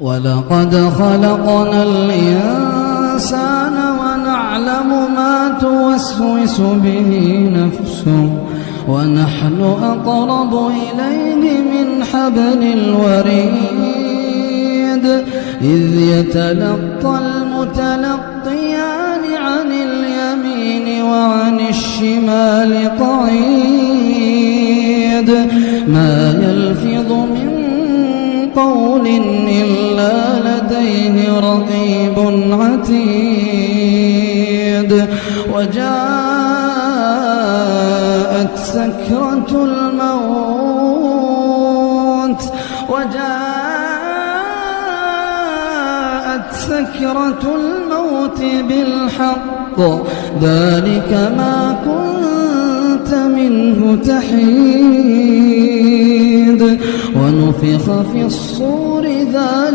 ولقد خلقنا الإنسان ونعلم ما توسوس به نفسه ونحن أقرب إليه من حبل الوريد إذ يتلقى المتلقيان عن اليمين وعن الشمال قعيد ما يلفظ من قول إلا لديه رقيب عتيد وجاءت سكرة الموت بالحق ذلك ما كنت منه تحيد ونفخ في الصور ذلك